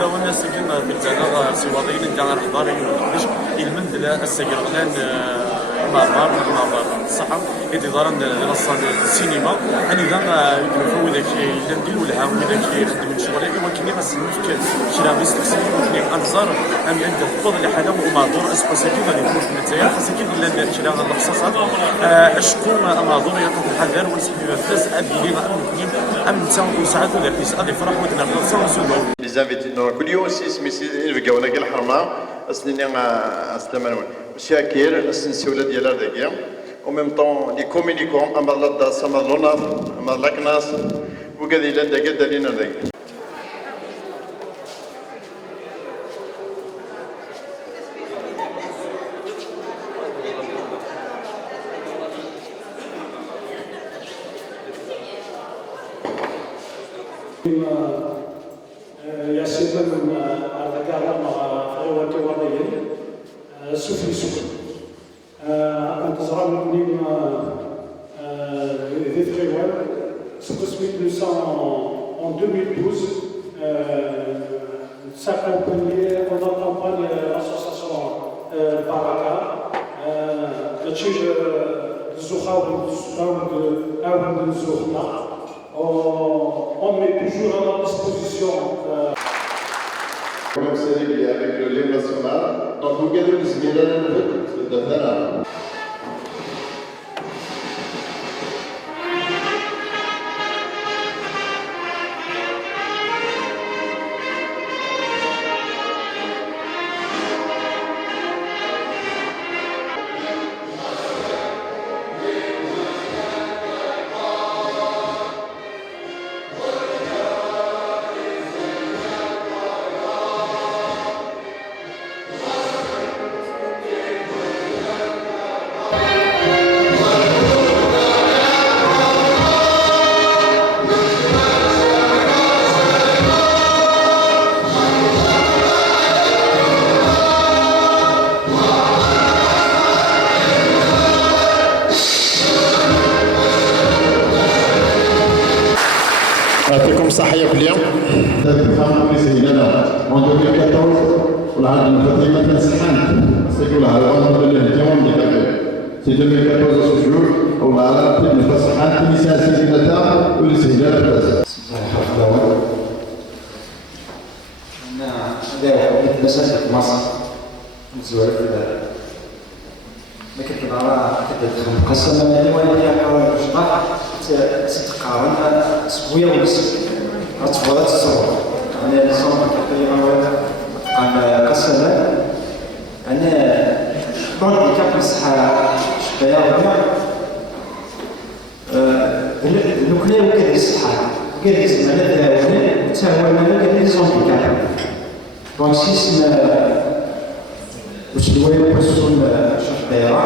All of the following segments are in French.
لو الناس كنا في التناغ سواضين إن كان حضاري ونقدش المند لا السجر غلان مابار الصحة إذا ضرنا لصان السينما أنا إذا يدرفوا إذا إذا نديروا لها وإذا يخدم شغلي ولكن خاص نفكر شي بس تفسير ولكن أنظر أم عند الفضل لحاجة ومعذور أسباسا كيف غادي يكون في الجزائر خاصة كيف ولا شي الخصاصات أشكو معذور يعطي الحذر ونسحب الناس أبي لنا أم نتا وساعات ولا كيس أدي فرح ودنا نصور Les invités de Kouliou aussi, il y a une harma, Aslimanouan. Shakir, Sinsoula Diala de Guerre, en même temps, les communicants, Amalada, Samalona, Amalaknas, Ougadila de Gadalina de Guerre. ياسين من الذكاء مع غيوة وضعين سفلي سفل انتظر من ذي غيوان سقسمي بلوسا en 2012 s'accompagnait on accompagne l'association Baraka التي الزخاو أو الزخنا on met toujours à la disposition. Comme c'est réglé avec le livre national, donc vous gardez le Sgélan de Thana. يعطيكم صحة كل يوم. تفهموا لي سيدنا en 2014 والعاد الخدمة كان سحان سيقولها الغرض بالاهتمام بالكافيه. في 2014 à ce jour والعاد تبني سحان في نساء سيدنا ولسيدنا بس. أنا هذا مسألة في مصر نزور لكن كنرى كتدخل قسم مالي ولكن حوالي الجدار تتقارن سبوية ونصف غتبغى تصور يعني الصوم كيعطي تقام قسما أنا دونك كيف نصحى شوية النوكلير وكذا الصحة وكذا يسمى الدواء حتى هو المال كذا زومبيكال دونك سيسمى واش الدواء بوسون شوف دايرة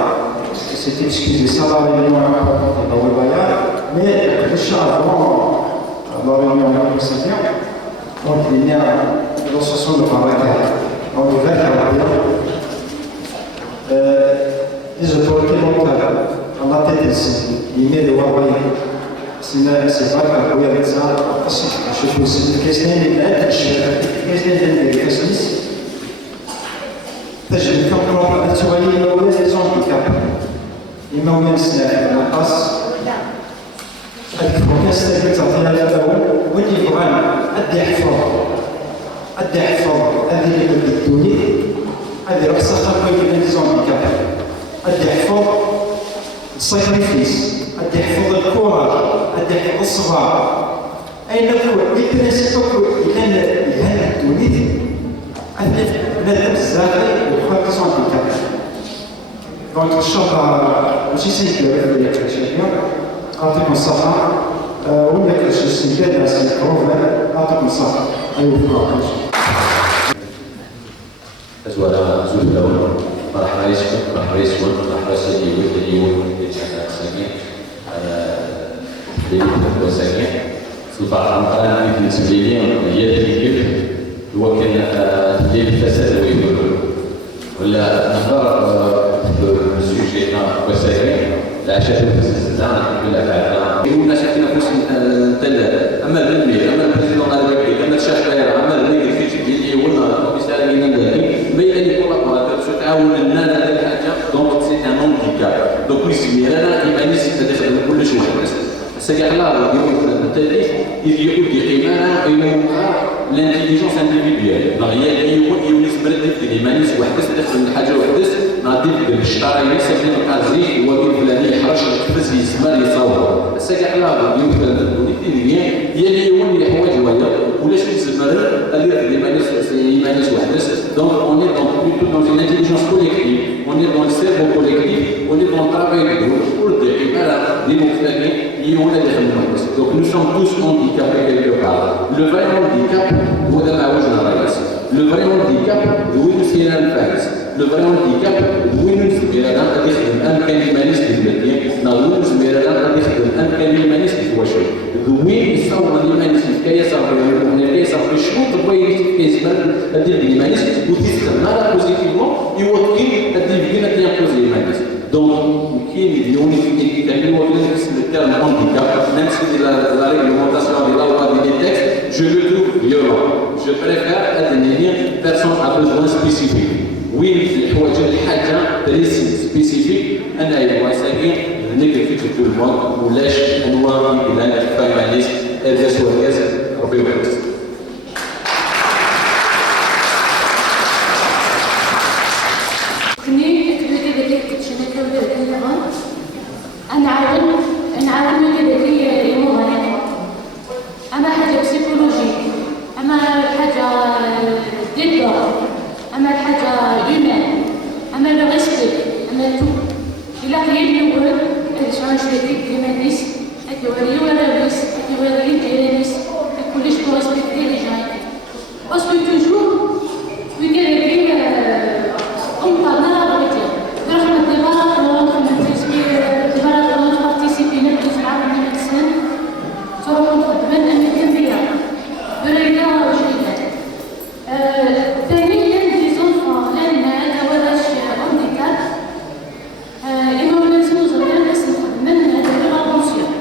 c'était excusé ça la réunion dans le voyage mais déjà avant la réunion de l'Occident on est né à l'association de Baraka on est vers les autorités locales en la tête il met le Huawei c'est pas que vous avez ça je trouve c'est une question de تجد كم التوالي أو les handicaps إما من السلاح نقص الفوكس اللي تعطيها الأول واللي يبغى أدي يحفظ هذه اللي بدوني هذه راح تسخر بين les handicaps أدي يحفظ الساكريفيس أدي يحفظ الكوراج أدي يحفظ الصبر أين الكل البرنسيب إلى يهنى الدوني ندم الزاغي وخلق صندوق دونك ان شاء الله ماشي سيد اللي يكتشفنا اعطيكم الصحه ولا كاش السيدات ناس الكروفه اعطيكم الصحه ايوه أزواج زوج الأول مرحبا يسكن مرحبا يسكن مرحبا سيدي ولدي ولدي سامي لي وسامي سلطة القرآن في التسجيلين هي تلك هو كان ديال الفساد ويقولوا ولا نهضر بسوجي وسائل العشاء في الزنزانة ولا فعلا يقولنا شاكين نفس التل أما البنبي أما البريزيدون الوكيل أما الشيخ داير أما الميكروفيتش ديال C'est-à-dire là, il y a eu l'intelligence individuelle. Il y a eu des manies واحد تدخل حاجه وحده غادي بالشطاره يسمى القازي هو الفلاني يحرش يتفز يسمى يصور الساكع لا يمكن هي اللي يولي حوايج وهي ولاش يسمى اللي des manies وحده donc on est plutôt dans une intelligence collective on est dans le cerveau collectif on est dans le travail de groupe pour des démocratiques donc nous sommes tous handicapés quelque part le vrai handicap هو ده ما وجهنا رئيس le vrai handicap وين فينا الفارس le vrai handicap وين نسمير هذا قد يخدم امكان المانيست الماديه وين نسمير هذا قد يخدم امكان المانيست في واش وين يصور المانيست كي يصور كي يصور شنو تبغي كيزبل هذه المانيست وتستخدم هذا بوزيتيفمون يوكل هذه بينا تيامبوزي المانيست دونك كاين مليون في كامل وكاين اسم الترم handicap même si la réglementation de la loi des textes je le trouve violent je préfère advenir personne a besoin spécifique وين الحوايج الحاجه بريسي سبيسيفيك انا يبغى ساكن نقدر في كل الموند ولاش انواع من الفايناليست هذا سؤال ربي يبارك أنا عارف كذا يموها أما حاجة بسيكولوجي أما حاجة ديدور أما حاجة هيومان أما لو ريسبكت أما تو إلا غير نقول شلون شوية كيمانيس أكيوري ولا بس أكيوري كيرانيس كلش كورسبكتي لي جاي باسكو توجور في كذا on parle de la voiture. Quand on a démarré, on a participé à notre travail de médecine. Sur le compte de 20 milliards. De l'état général. ثانيا des enfants لأن كوارث handicap. إنه لازم نزور الناس من البنسيون.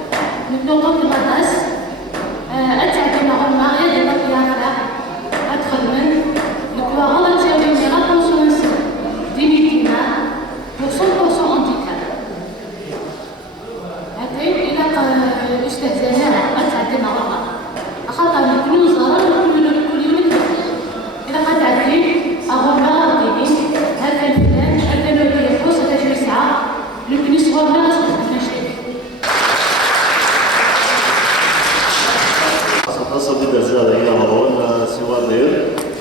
نبدأ قبل المدرس. أتعلم معهم معايا اللي بقي على أدخل من الكوارث pour 100% handicap. هذا إلى استهزاء أتعدي مع بعض. أخطأ كل زرار كل يوم إذا قد عدي أغرب ديني هذا الفلان هذا لو يحوس هذا شوي ساعة لكن يصور لا نصبح نشيء. أصلا بدأ زيادة إلى مرون سوى دير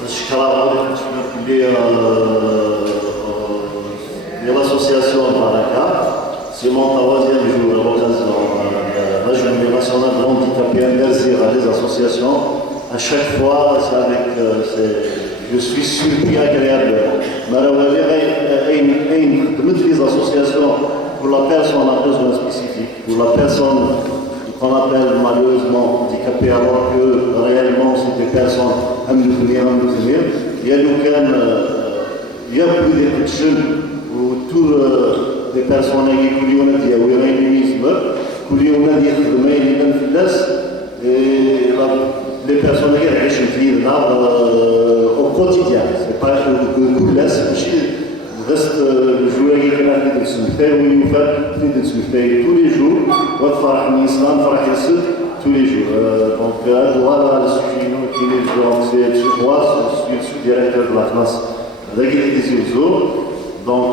الشكرا de l'association Baraka. C'est mon troisième jour à l'occasion de la journée nationale de handicapés à les associations. À chaque fois, c'est avec, je suis surpris agréable. Les associations pour la personne à besoin spécifique, pour la personne qu'on appelle malheureusement handicapée, alors que réellement c'est des personnes à nous tenir. Il y a plus de jeunes autour des personnes qui ont dit oui, les personnes qui ont au quotidien. C'est pas que nous laissons reste jouer tous les jours. Tous les jours. Donc, voilà le sujet qui est sur moi, je suis le directeur de la classe d'Aguilé des Yeux. Donc,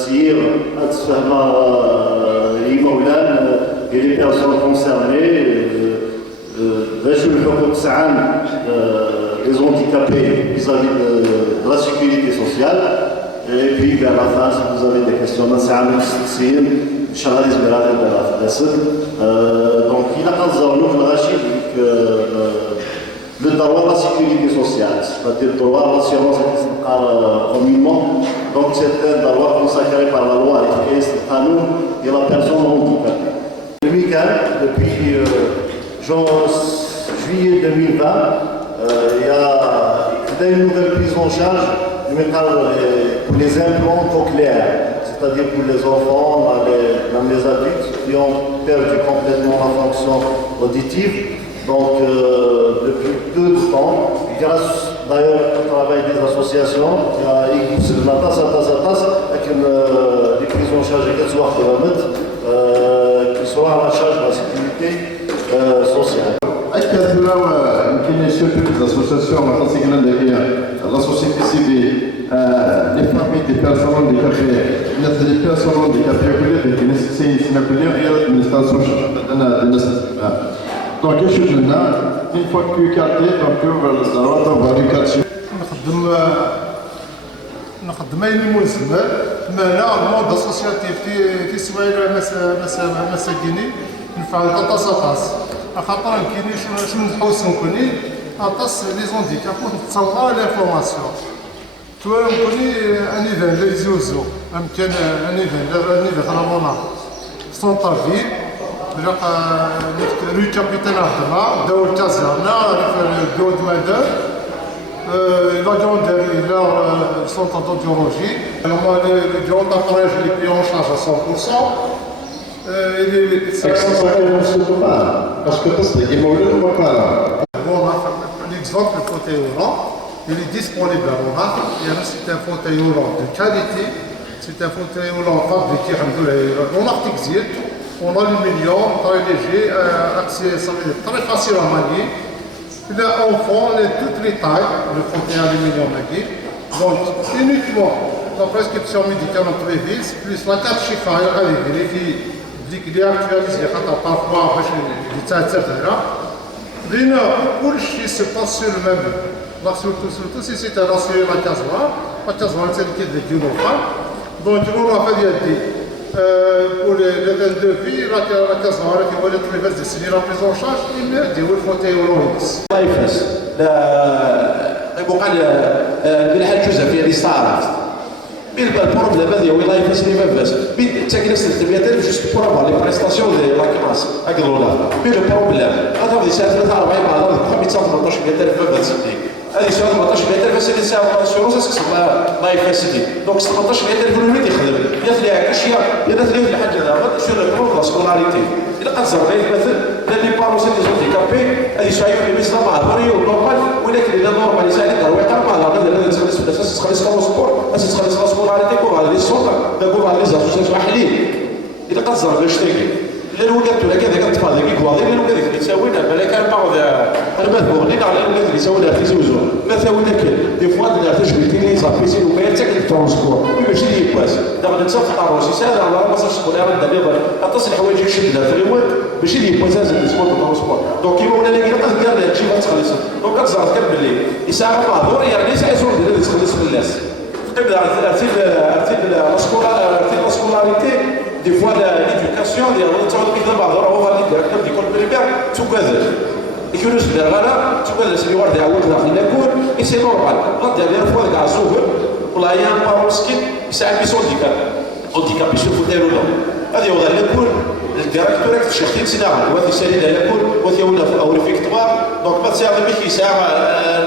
Sir, Atsfahma, Imoulan et les personnes concernées, les handicapés vis-à-vis de la sécurité sociale. Et puis, vers la fin, si vous avez des questions, donc, il a le droit à la sécurité sociale, c'est-à-dire le droit à l'assurance communément. Donc, c'est un droit consacré par la loi et la personne handicapée. Le week-end, depuis juillet 2020, il y a une nouvelle prise en charge pour les implants cochléaires, c'est-à-dire pour les enfants, même les adultes qui ont perdu complètement la fonction auditive. Donc, depuis peu de temps, grâce d'ailleurs au travail des associations, il y a avec des prises en charge qui sont à la charge de la sécurité sociale. كثيرا يمكن يشاركوا في الاسوسياسيون مثلا لا سوسيتي سيفيل لي فامي دي بيرسون هانديكابي الناس دي بيرسون هانديكابي كلها كاين سينا كلها غير الادمينستراسيون عندنا الناس دونك يشوف لنا اون فوا كو كارتي دونك ضروري فاليكاسيون نخدم اي ملزمات معنا الموند اسوسياتيف تيسوي مساكيني نفعل تاطاس خاطر كاينين شنو نحوس نكوني اطاس لي زونديكاب نتصور لانفورماسيون تو نكوني ان ايفان لا يزوزو كان ان ايفان لا مونا سونتر فيل بلاق ري كابيتال عندنا داول كازارنا داول مادر لا جوندر الى سونتر دوديولوجي هما لي جون دابريج لي بيون شارج 100%. parce que c'est des mots ou pas là. L'exemple fauteuil roulant, il est disponible à Monarch. C'est un fauteuil roulant de qualité. C'est un fauteuil roulant fabriqué en artixier, en aluminium, très léger, très facile à manier. Il a enfant toutes les tailles, le fauteuil aluminium magique. Donc, uniquement la prescription médicamenteuse plus la carte chiffre à vérifier. اللي اكتواليزي خاطر بارفوا باش يتعثر هنا لينا كلشي سي با سور ميم لا سورتو سي سي تاع راسيو لا كازوار تاع ديالو فان دونك الوظيفه ديالي بور لي 22 في لا كازوار كيولي طلبات ديال سيني لا بريزون شارج الا ديال الفوتاي ولويكس لايفس يبقى بالحال جزء فيها اللي صارت البروبليم هذه هو لايف سي ما فاش بين تاكل 600000 جوست بور افوار لي بريستاسيون ديال لا كلاس اكلولا بين البروبليم هذا غادي يساعد 43 بعض 18000 ما فاش هذه ساعه 18000 سي ساعه سيروس اسمها لايف سي دونك 18000 الوليد يخدم يا في العكاشيه يا في الحاجه دابا سور البروغ سكولاريتي الا قد زربيت مثلا لي باروسي دي زونديكابي هذه ساعه في مثل معذوري ونورمال ولكن اذا نورمال يساعد الترويق مع هذا تخلص في الاساس تخلص كو سبور بس تخلص لا سكولاريتي كو على لي سونتر دابا على لي زاسوسياسيون حليل الا قد زربيت شتيكي الا الولاد ولا كذا كتفاضل كي كواضي الا الولاد اللي تساوينا بالك كان بعض المذبوغ اللي على الولاد اللي يساوينا في زوجو ما ساوينا كان دي فوا لا تشبيتي لي صافيتي وكاين حتى الترونسبور ماشي لي باس دابا انت في الطاروسي ساهل على راسك شكون راه دابا اتصل الحوايج يشدنا في الواد ماشي لي باس لازم تسبور الترونسبور دونك كيما ولا لقينا قد دار هادشي غتخلص دونك كتزرب كان باللي يساعد معذور يعني يسعى زور اللي تخلص في الناس تقدر la scolarité, des fois l'éducation, des gens qui ont besoin de directeur d'école primaire, tout ça. Et que nous sommes là, tout ça, c'est le roi de la route, et c'est normal. La dernière fois, le gars s'ouvre, on a un parole qui s'est mis handicapé sur le fauteuil roulant. هذه هو الديريكتور الشيخين سناها وفي سنه يكون وفي او ريفيكتوار دونك ما تساعد به يساعد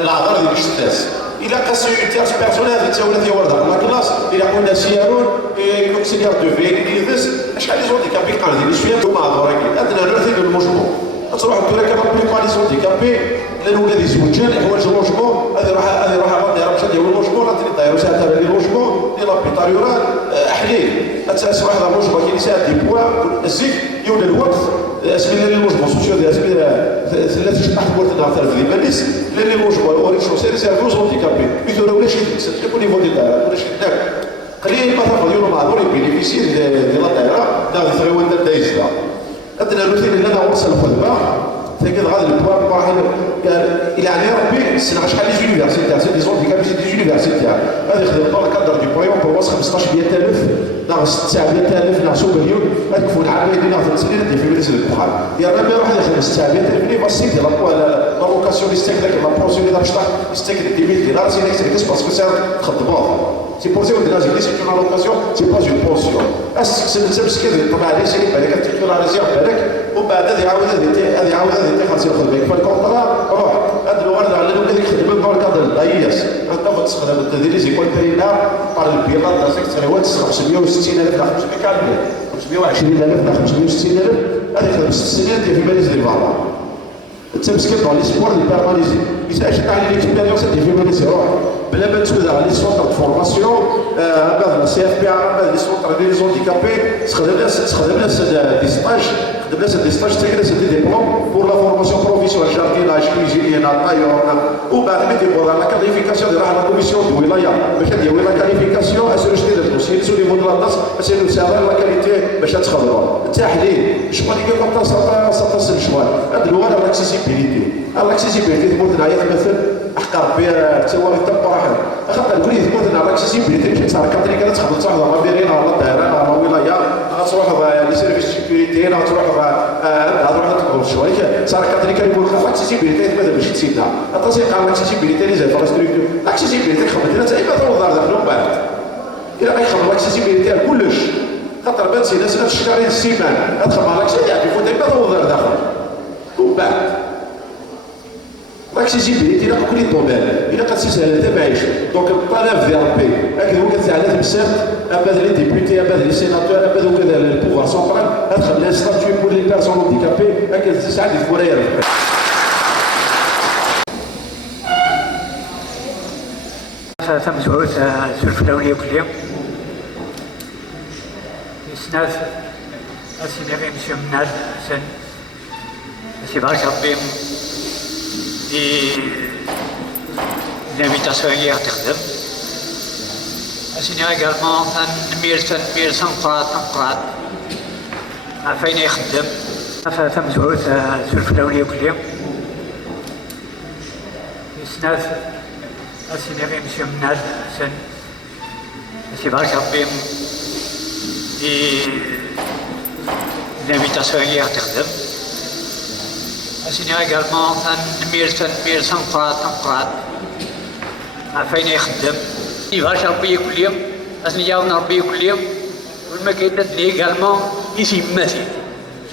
العذر ديال الشتاس الى قاس تاع بيرسونيل هذه تساوي في ورده لا كلاس الى قلنا سيارون كونسيلير دو في ليس شحال لي زونديكابي قاعدين شويه معذورين عندنا نرثي للمجموع تروح تقول لك ربي با لي زونديكابي الولاد يزوجون حوايج اللوجمون هذه راح غادي راه مشى ديال اللوجمون غادي دايروا ساعه تاع اللوجمون ديال لابيطال يورال احليل اساس واحد اللوجمون كاين ساعه دي بوا الزيت يولي الوقت اسمي لي اللوجمون سوسيو ديال اسمي ثلاثه تحت ورد نهار ثلاث ديال ماليس لي اللوجمون اوريك شو سيري سيرفو زونديكابي بيدور ولا شي يكون نيفو ديال ولا شي داك قليل ما تاخذ يورو معذور يبينيفيسي ديال لا دايره داك ثريوان دايز لا عندنا الروتين اللي انا وصل الخدمه تاكد غادي البواب واحد قال الى على ربي السنه شحال لي زونيفرسيتي سي دي زونديكابي سي دي زونيفرسيتي غادي يخدم dans le cadre du projet pour واس 15000 ناقص 900000 ناقص مليون هذيك فوق العاميه اللي ناخذ سنين ديال في مجلس البحر يا ربي واحد يخدم 900000 اللي بسيط لا لوكاسيون يستيك داك لا بروسيدي داك الشهر يستيك 10000 دينار سي نيكس باسكو سي خدمات سي بور سي ودنا زي سي اون لوكاسيون سي با اون بونسيون اسك كذا طبعا عليه سي بالك تيكولاريزي بالك وبعد هذه عاود هذه خاص ياخذ بالك فالكونطرا روح هذا الورد على الولاد يخدم دور كادر الاياس غتاخذ تستخدم التدريس يكون بينا بار البيضات تاع سيكتوريوات 560000 لا 500 كامل 520000 لا 560000 هذه خدمه 6 سنين ديال في ماليز ديال فالا التمسكين دون لي سبور ديال بيرمانيزي يساعد على ليكسبيريونس ديال في ماليز يروح بلا ما تسوز على لي سونتر دو فورماسيون بعد السي اف بي بعد لي سونتر ديال لي زونديكابي تخدم ناس دي ستاج خدم ناس دي ستاج تاع دي ديبلوم بور لا فورماسيون السكينه الطيور وبعد ما تيبغوا لا كاليفيكاسيون ديال لا كوميسيون دو ولايه باش ديال لا كاليفيكاسيون اسيرو جديد الدوسي سو نيفو دو لاطاس اسيرو سافر لا كاليتي باش تخبروا التحليل شغل اللي كنت سطاس الشوال هذا هو الاكسيسيبيليتي الاكسيسيبيليتي تقول لنا هي مثل حق ربي تسوى التمبراحل خاطر نقول تقول لنا الاكسيسيبيليتي باش تصير كاتريك تخدم صح لا مديرين ولا الدائره ولا ولايه غتروح لي سيرفيس سيكوريتي غتروح تقول شويه صار كاتريك يقول لك الاكسيسيبيليتي ماذا باش تسيدها التصديق على الاكسيسيبيليتي لي زانفراستركتور الاكسيسيبيليتي خدمت لنا حتى الوزاره ديال من بعد الى غيخدم الاكسيسيبيليتي على كلش خاطر بان سي ناس شهرين السيمانه غتخدم على الاكسيسيبيليتي يفوت حتى الوزاره داخل ومن بعد l'accessibilité الى كل الدومين الى قتسهل المعيش دونك الطلب ديال ربي هكذا هو كتعلم بزاف ابدا لي ديبوتي ابدا لي سيناتور ابدا وكذا البوفوار سونترال غتخلي ستاتيو بور لي بيرسون هانديكابي هكذا تساعد في ورايا تمزعوت زلف الأولية كل يوم سناس أسيني غير مشي من هاد السن أسي بارك ربي l'invitation hier تخدم أسيني également نمير تنقرات عفاين يخدم تمزعوت زلف الأولية كل يوم سناس أسيني غير مشي من هاد السن أسي بارك ربي l'invitation hier تخدم أسيني également نمير تنقرات عفاين يخدم يبارك ربي كل يوم أسني جاوبنا ربي كل يوم والما كيدني également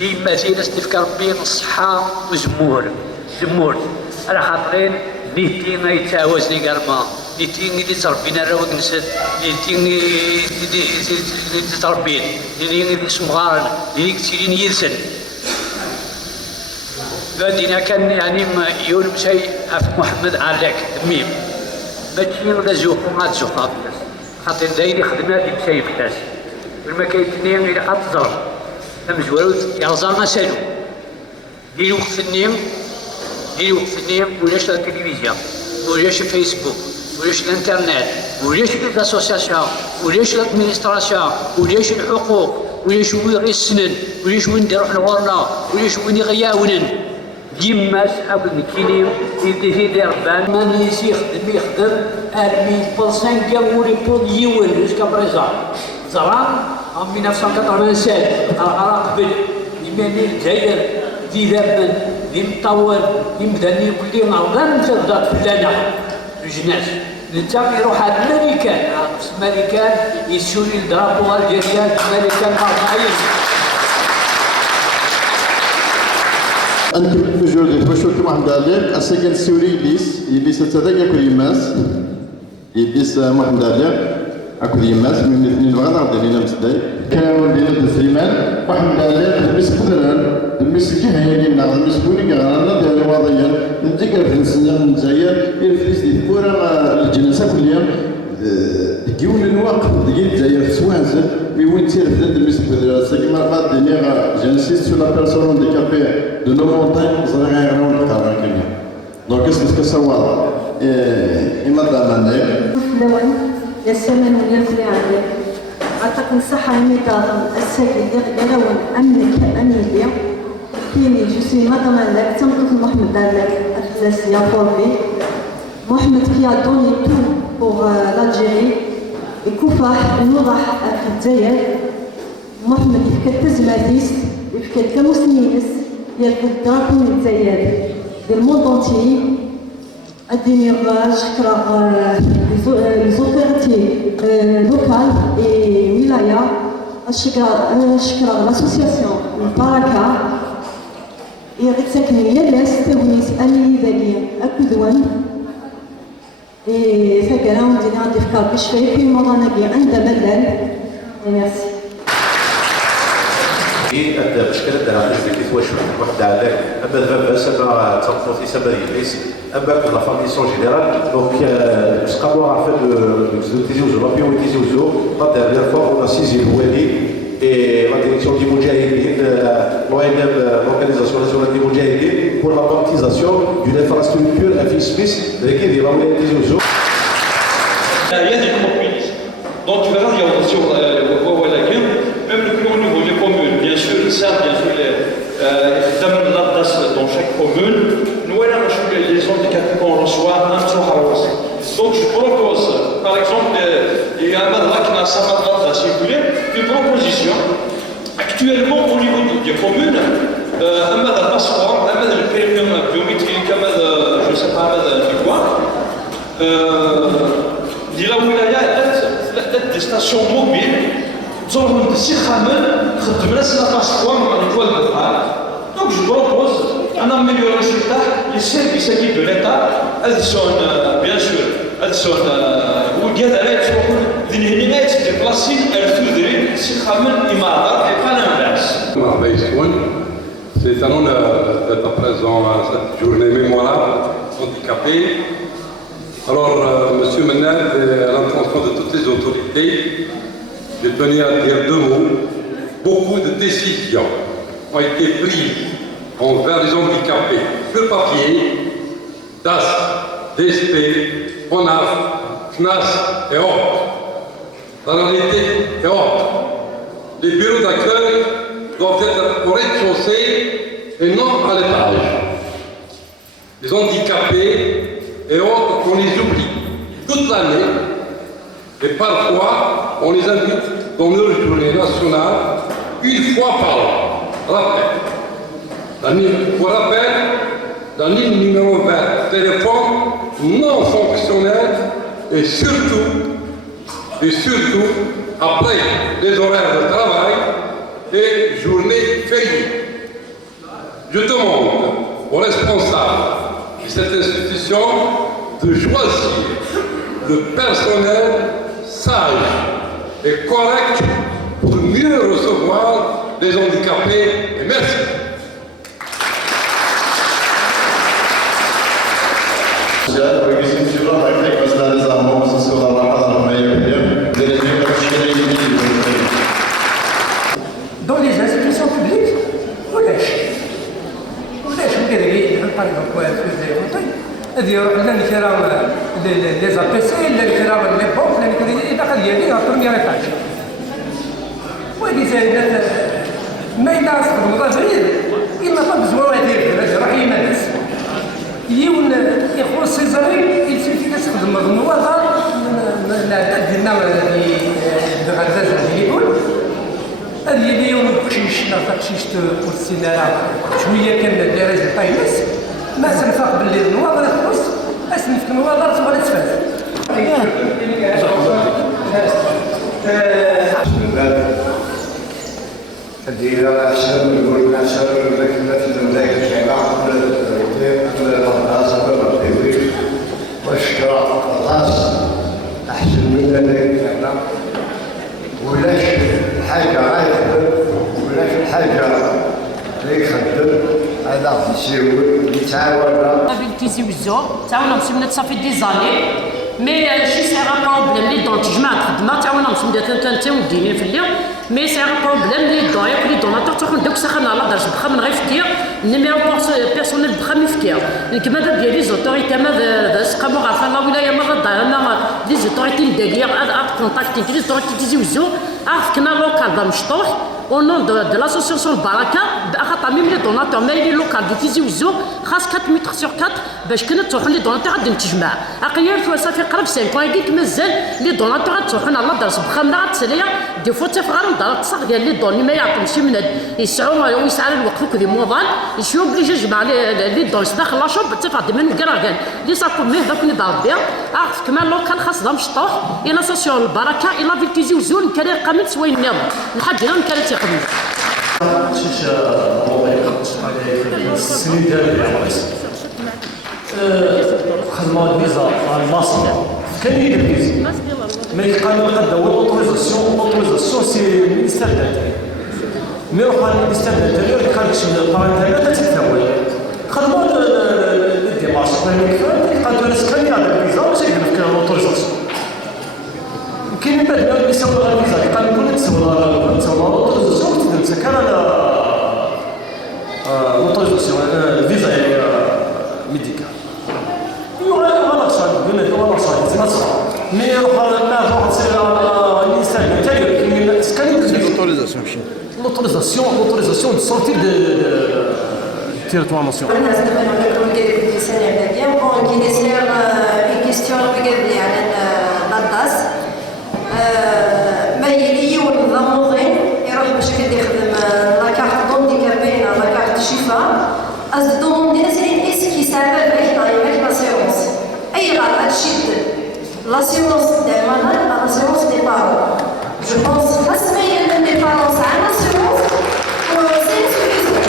يماتي ناس تفكر ربي الصحة وزمور على خاطرين نيتي ما يتعاوزني également نيتي اللي تربينا راود نسد نيتي اللي تربين اللي صغار اللي كثيرين يرسل بعدين كان يعني يقول شيء محمد عليك ميم ماشي ولا زوقات زوقات خاطر دايري خدمات بشيء في الناس والما كيتني اللي غتزر مزورود يغزرنا سالو ديرو وقت النيم ولاش التلفزيون ولاش الفيسبوك ولاش الانترنت ولاش لاسوسياسيون ولاش الادمينستراسيون ولاش الحقوق ولاش وين غير السنن ولاش وين نديرو حنا ورنا ولاش وين يغياونن ديما صحاب الكينيم يدير بان ماني يخدم 1500 كاوري بول يوين جوسكا بريزون زران en 1987 قبل يماني الجزائر دي لابن دي مطور دي مدني كل نهار تبدا فلانه الجناس انت يروح على الامريكان الامريكان يسولي الدرابو الجزائر الامريكان 40 أنت في جودة وشوك محمد علي أسكن السوري يبيس تتذكر كل يماس يبيس محمد علي أكو يماس من الاثنين بغدا ديالنا مسداي كانوا ديال سليمان محمد علي تلبس قدران تلبس جهيني من المس بوني غانا ديال الوضعيه نتذكر في السنه من الجزائر الفلوس ديال الكره الجنازه كل يوم ديون الوقت ديال الجزائر سوانزل وين تير في تلبس قدران سكما بعد دينيغا جنسيس سو لا بيرسون هانديكابي دو نو مونتاين زرغا راون كارانكيا دونك اسكو كسوا إما دامانيك يسمن ويرفع عليك أعتقد صحة الميطاق السيد يغلون أمنك أميليا كيني جسي مدام لك تنقل محمد عليك أثلاث يا فوربي محمد كي دوني تو بوغ l'Algérie يكوفح الوضح في الجزائر محمد يفكر تزماديس يفكر كمسنيس يفكر درابون الجزائر ديال الموند اونتي الدنيا شكرا les autorités locales et wilaya شكرا l'association البركة يغتسكن يلس تويس أني ذاكي أكدوان ثقرا ودينا دفكار بشفاي في مضانقي عند ملل ميرسي المشكله دابا كيف واش واحد عندك اما دابا سما تنقوتي سما يليس اما لا فاميسيون جينيرال دونك سقابوا عارفه تيزيوزو لا بيو تيزيوزو لا ديريير فوا اون سيزي الوالي اي لا ديريكسيون دي مجاهدين لو ان ام لوكاليزاسيون ناسيونال دي مجاهدين بور pour la baptisation d'une infrastructure à Smith qui est vraiment il y a des communistes. Donc tu verras, il y a aussi même au niveau des communes, bien sûr, ça, bien sûr, dans chaque commune, nous avons les handicapés qu'on reçoit un jour à l'autre. Donc je propose, par exemple, il y a un madras qui a sa madras circulaire, une proposition. Actuellement, au niveau des communes, un madras passeport, un madras biométrique, un madras, je ne sais pas, un madras quoi. دي لا ولايات دي ستاسيون موبيل تزورهم تسيخامن خدم ناس لا باسبور مع الدول الأخرى. دونك جو بروبوز ان اميليوراسيون تاع لي سيرفيس اكيد دو ليتا ادسون بيان سور ادسون وكذا تروحوا ذنهنيات دي بلاصين الفودري تسيخامن إمارات et pas l'inverse. C'est un honneur d'être présent à cette journée mémorable handicapée. Alors, M. Menel, à l'intention de toutes les autorités, je tenais à dire deux mots. Beaucoup de décisions ont été prises envers les handicapés sur papier, DAS, DSP, ONAF, CNAS et autres. La réalité est autre. Les bureaux d'accueil doivent être au rez-de-chaussée et non à l'étage. Les handicapés et autres, on les oublie toute l'année et parfois on les invite dans nos journées nationales une fois par an. Pour rappel, la ligne numéro 20, téléphone non fonctionnel et surtout après les horaires de travail et journées fériées. Je demande aux responsables de cette institution de choisir le personnel sage et correct pour mieux recevoir les handicapés. Et merci. Dans les institutions publiques, on lâche. par exemple هذه يروح لنا نكراو لي زابيسي لا نكراو لي بوك لا نكراو الداخل ديالي غطرني ريطاج وهذه زايدات ما ينعرف المضاجعين إلا pas besoin هذه راح يمارس يون يخو سيزاري يسيفي تستخدم النوضه العدد ديالنا الغزاز اللي يقول هذه اللي يوم بخشيش نعطيش والسينارا شويه كان دي ريزلتا يمس ما سنفاق باللي النواظر يخلص اسنف النواظر تبغى تفاز الديره عشان نقول عشان ذاك الولايه الجامعه قبل الراس قبل التدريب واشكر الراس احسن من ذلك ولاش حاجه عايزه ولاش حاجه اللي يخدم هذا يسير يتعاون بالتيزي والزور تعاونوا مسمنا تصافي دي زاني مي شي سي ان بروبليم لي دون تجمع الخدمه تعاونوا مسمنا تنتي وديني في الليل مي سي ان بروبليم لي دون ياك لي دوناتور تاخذ دوك سخن على درج بخا من غير فكير النيميرو بيرسونيل بخا من فكير كما ديال لي زوتوريتي ما سقامو عارفه لا ولايه ما دارنا لي زوتوريتي ديال اد كونتاكتي لي زوتوريتي تيزي والزور عرف كنا لوكال دا مشطوح au nom de l'association Baraka, même les donateurs, mais les locaux de Tizi Ouzou, 4 mètres sur 4, باش كنا تروحون لي دوناتور غادي نتجمع اقيل صافي قرب 5 ans قلت مازال لي دوناتور تروحون على درس بخمره تسليه دي فوا تفغر دار تصغ ديال لي دوني ما يعطيهم شي من يسعوا ويسعى الوقت دي موضان يشوف بلي جمع لي دونس داخل لا شوب تفغر من كراغان لي صافو ميه داك اللي دار بيا عرف كما لوكال خاص دا مشطوح الى اسوسيون البركه الى فيل تيزي وزو كان قامت سوين نيض لحد هنا كانت يقدم السنين ديال خدمة الفيزا الماسك كان يدير الفيزا مي قالوا غدا هو الاوتوريزاسيون سي المينيستير ديال الانتيريور مي روحوا المينيستير ديال الانتيريور اللي قال لك البارنتال لا تتساوي خدموا الديمارش قالوا الناس كان يعطي الفيزا واش يقدر في الاوتوريزاسيون كاين من بعد اللي يساوي الفيزا قال كون تساوي الاوتوريزاسيون تقدر تسكر على الاوتوريزاسيون الفيزا يعني مي يروح ناجور تصير الانسان الانتيريور سكاني l'autorisation de sortir du territoire national. Une question ما يلي والضمورين يروح باش كي يخدم لا كارت دونديكابي لا كارت شفاء از دوموندي سي اسكي سافا باش طايبك لا سيونس اي غلط تشد لا سيونس ديال المرض لا سيونس دي بارون جو بونس خاصنا لي بارون عندنا سيونس سي سوفيزون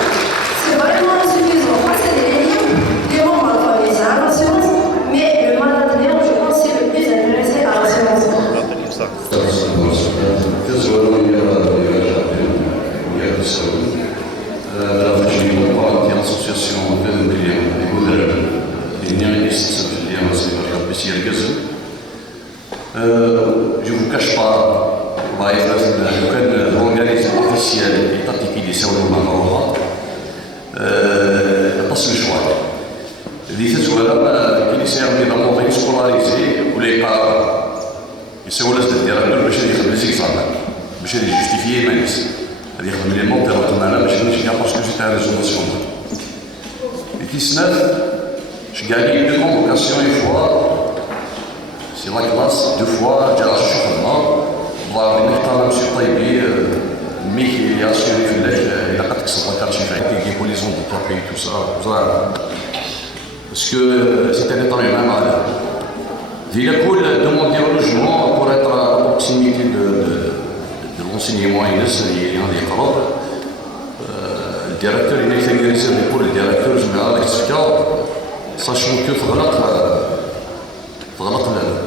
سي فريمون سوفيزون خاصنا لي مون فاميز عندنا سيونس مي لو مالاد ديال جو بونس سي لو بليز انتريسي على سيونس l'association des modèles numéricistes je ne vous cache pas l'organisme officiel étatique qui est le Maroc passe le choix. Cette choix-là, qui est évidemment scolarisé ou les parents. يسوي لازم الديريكتور باش يخدم لي زيكزامان باش يجستيفيي مانيس هذه يخدم لي مونتير معنا باش نمشي كاع باسكو سي تاع ريزولوسيون دي 19 je gagne une convocation une fois c'est la classe deux fois جا الشغل الله نلقى مشي طيبي ميكي ياسوري في الليل الى قد تكسب لا كارت شيفاي كيجيبوا لي زونديكابي تو سا باسكو سي ان ايطا هيومان Il a cool demandé au logement pour être à proximité de l'enseignement et des écoles. Le directeur, il a fait réservé pour le directeur général expliquant, sachant que il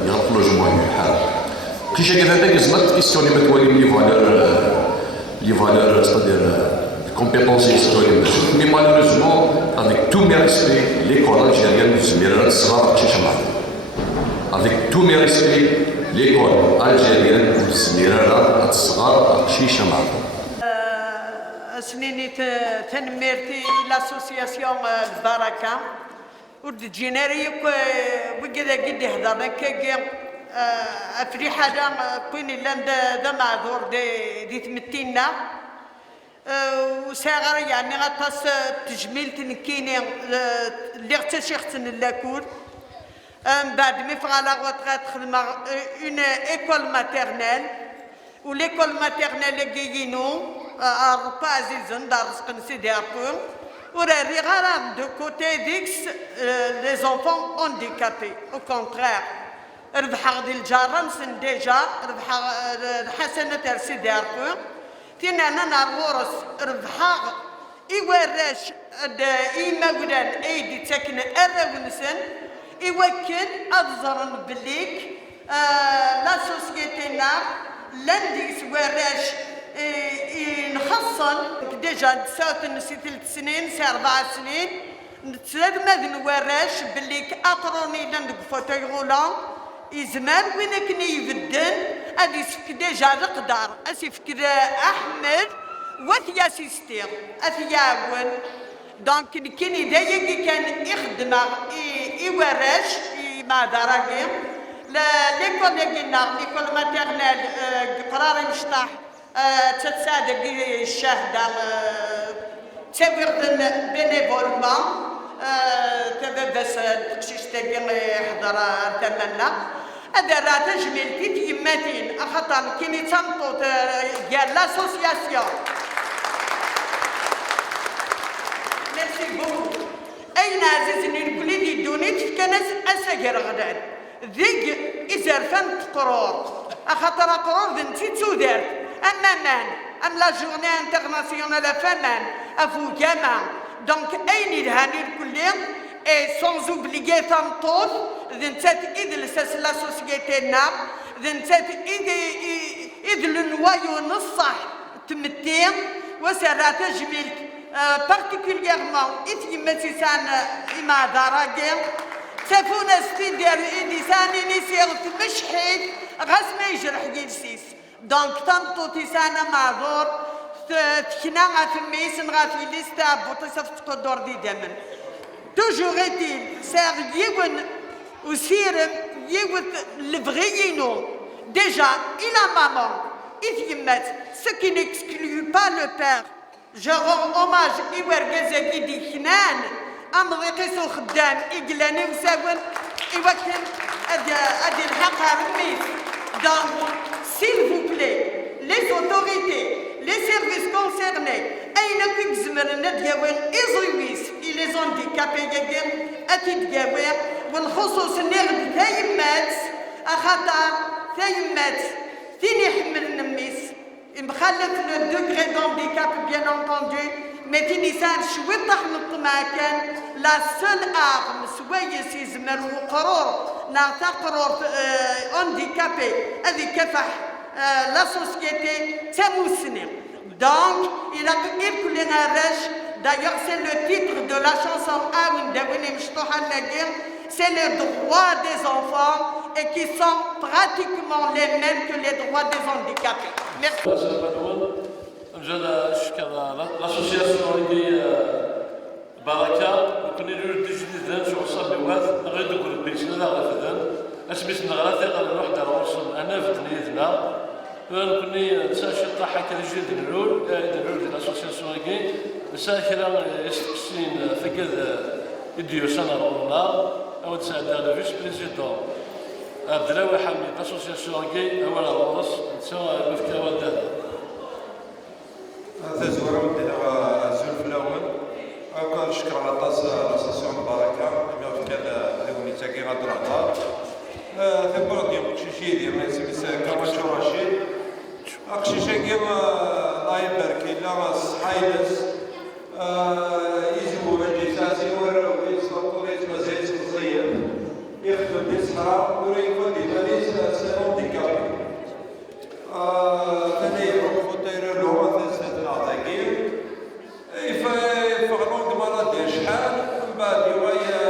y a le logement. Puis j'ai dit que c'est questionné les valeurs, c'est-à-dire les compétences historiques. Mais malheureusement, avec tous mes respects, l'école algérienne de Zmira sera Tchéchama. Avec tous mes respects, l'école algérienne de Zmira sera Tchéchama. سنيني تنميرتي لاسوسياسيون البركه ورد جينيري وكذا قد هضرنا كي في حاجه كوين لاند ذا معذور دي تمتينا وصغار يعني غطاس تجميل تنكيني اللي اغتشيختن لاكول من بعد مي فغالا غوتغات خدمه اون ايكول ماتيرنيل و ليكول ماتيرنيل كيينو pas azizan dar sqnsi ou de côté d'X les enfants handicapés au contraire ربح غادي الجارم سن ديجا ربح حسنة ترسي داركم تينا انا نغورس ربح يوراش إما ودان ايدي تاكن اراونسن يوكل ابزرن بليك لا سوسيتينا لانديس وراش نخصن ديجا نساوت نسي 3 سنين سي 4 سنين نتساد ماذن وراش بلي اقروني لاند فوتوي غولان يزمان وين كنا يبدل هادي يسفك ديجا القدر اسيفك احمد وثيا سيستير اثياون دونك كاين دايا كان يخدم يوراش ما دراكي ليكول كنا ليكول ماتيرنيل قراري مشطاح تتصادق الشهدة تبغض بينيفولمون تبدس تقشيش تاقي يحضر تمنا هذا راه تجميل كي يماتين خاطر كيني تنطوط ديال لاسوسياسيون ميرسي بوكو اين عزيزني البليدي دونيت كناس اساكر غدان ذيك ازرفان قرور خاطر قرور بنتي تودارت أم لا جورني انترناسيونال فنان أفو جامع دونك أين الهاني الكلية اي سونز اوبليغي تنطوط ذنتات إذ لساس لا سوسيتي نار ذنتات إذ لنوايو نصح تمتين وسرا تجميل بارتيكوليرمون إذ يمتسان إما دراجي تفونا ستيدير إديساني نسير تمشحيد غاز ما يجرح جلسيس دونك تنطو تيسانا معذور تكنا غاف ميسن غاف ليستا بوطيسا تقدر دي دمن توجور ايتيل سير يون وسير يوث الفغيينو ديجا إلى مامون إذ يمات ce qui n'exclut pas le père. Je rends hommage إورغازاكي دي خنان أمضيقيس الخدام إقلاني وساون إوكن أدي الحق رميس. Donc, s'il vous plaît, les autorités, les services concernés, أين كيكزمرنا دياوين إزويس إلي زونديكابي يجن أتي دياوين والخصوص نغد ثايمات أخطر ثايمات ثاني يحمل النميس مخلف لو دوغري دونديكاب بيان انتوندو مي تيني سان شوي طحن الطماكن لا سول ارم سويس يزمر وقرور نعطى قرور اونديكابي هذه كفح لا سوسيتي تموسني دونك الى كل غراش d'ailleurs c'est le titre de la chanson Aoun Dawini Mshtohan Nagir, c'est les droits des enfants et qui sont pratiquement les mêmes que les droits des handicapés. Merci. L'association Baraka, nous connaissons le déjeuner sur le sable de Ouad, nous avons dit que le pays est là, أسميس نغرات غير الوحدة الوصل أنا في تنيدنا نكوني نساشي طاحة كرجل دلول ديال الأسوسياسيون كي نساكرا يستقسين فكذا يديو سنة رونا أو تساعد على فيس بريزيدون عبد الله حميد الأسوسياسيون كي أولا ورس نسوى مفكا ودادا تزور مدينة زول في الأول أكون شكرا على طاس الأسوسياسيون بركة كما كان هوني تاكي غادرها ثبرت يوم كشيشي ديال ما يسمى كرماشو رشيد أكشيشا كيما الله يبارك إلا صحايلس يجبو بالجساسي ويصلوا طريق مزيد مزيف يخدم دي صحراء ويكون دي ماليس سنون ديكابي ثاني يروحوا طير اللغة ثلاثة العطاقيل يفغلون دمارات ديال شحال من بعد يوغايا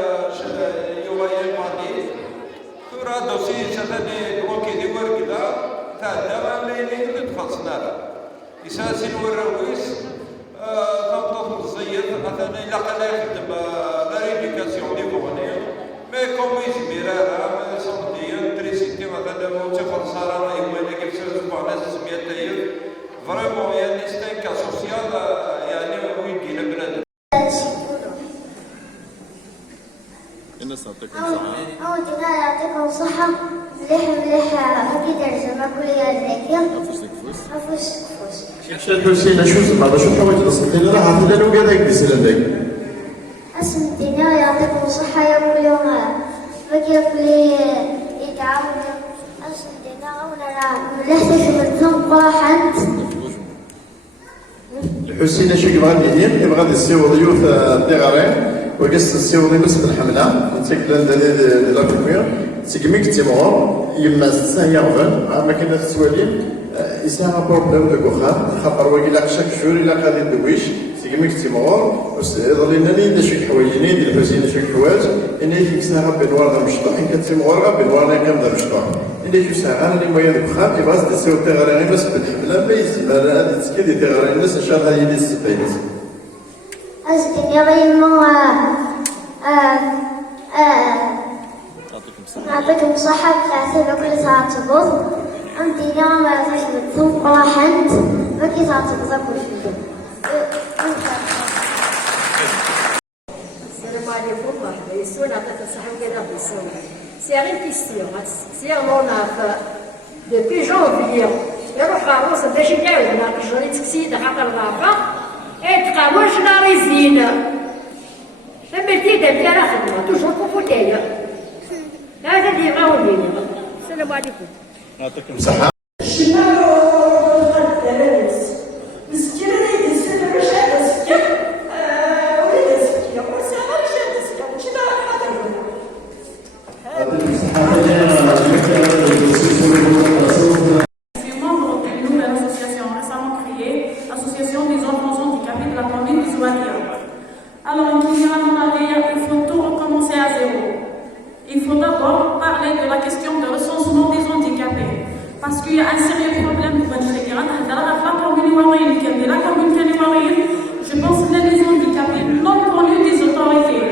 المعديد ثورة دوسي ثاني كوكي دي ورقدا تاع مليلين تدخلنا يساسي الوراويس تنطط مزيد مثلا إلا قال يخدم لا ريديكاسيون دي فوغني مي كوميس ميرارا صمديا تريسيتي مثلا موتي خلصارا يوانا كيف سيرتو على 600 تاير فريمون يعني سيتي كا سوسيال يعني وين كاين بنادم الناس يعطيكم صحة. دينا يعطيكم صحة مليح هكي ترجمة كلية ذكية. أفوس. شاد حسين شو زعما شو حاولت تصدي لنا عاد لا وقاعد يجلس لديك. اسم دينا يعطيكم صحة يا كل يوم هكي كلية يتعاون اسم دينا ولا مليح تخدم قاحت. حسين شو يبغى يسيو ضيوف الدغارين وقص السيوطي بس بالحمله نتكلم لا كومير تيكميك تيمور يما هي غفل ما كنا السواليم يسا بروبليم دو كوخا خاطر واكيلا شاك جور الا غادي ندويش تيكميك تيمور ظلينا لي شي حوايجين ديال حسين شي حوايج اني يكساها بنوار مشطوح ان كتيمور بنوار كامل مشطوح اني شو ساعه اللي مويا دو كوخا يبغى تسيو تيغاري بس بالحمله ما يزيد هذه تسكي تيغاري الناس ان شاء الله هي اللي السبايس أزكي يا غيمو يعطيكم صحة بثلاثة كل ساعة تبوظ أمدينا ما تخدمتهم قراحنت ما كي تعتبض كل شيء. السلام عليكم مرحبا يسون عطيت الصحة وكذا بيسون سي غير كيستيون سي موناف دوبي جونفيي يروح عروس باش يعاودنا كجوري تكسيد حق الغابة تقاموش ناري زينة فمرتي دابا راه خدمة توجور كوفوتايا هذا اللي غاو لينا. السلام عليكم. يعطيكم صحة. Alors, à mon avis, il faut tout recommencer à zéro. Il faut d'abord parler de la question de recensement des handicapés. Parce qu'il y a un sérieux problème pour la commune. Je pense que les handicapés non connus des autorités.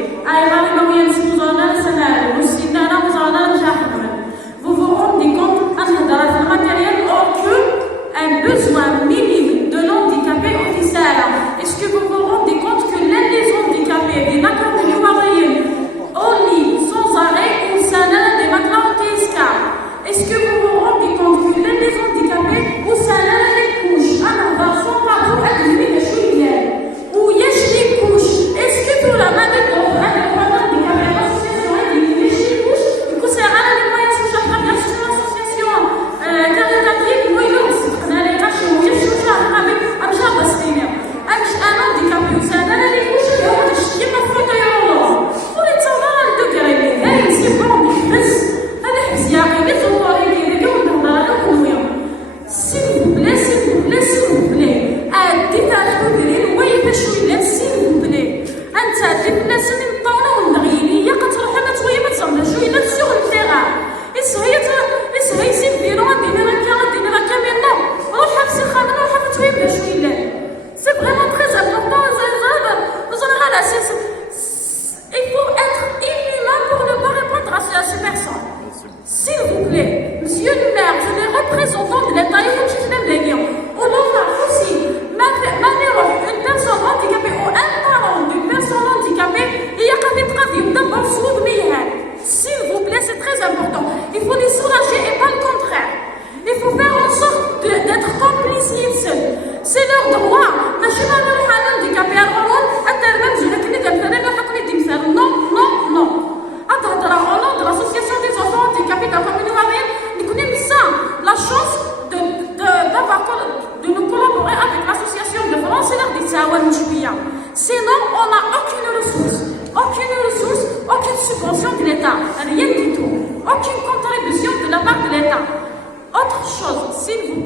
aucune ressource, aucune subvention de l'État, rien du tout, aucune contribution de la part de l'État. Autre chose, s'il vous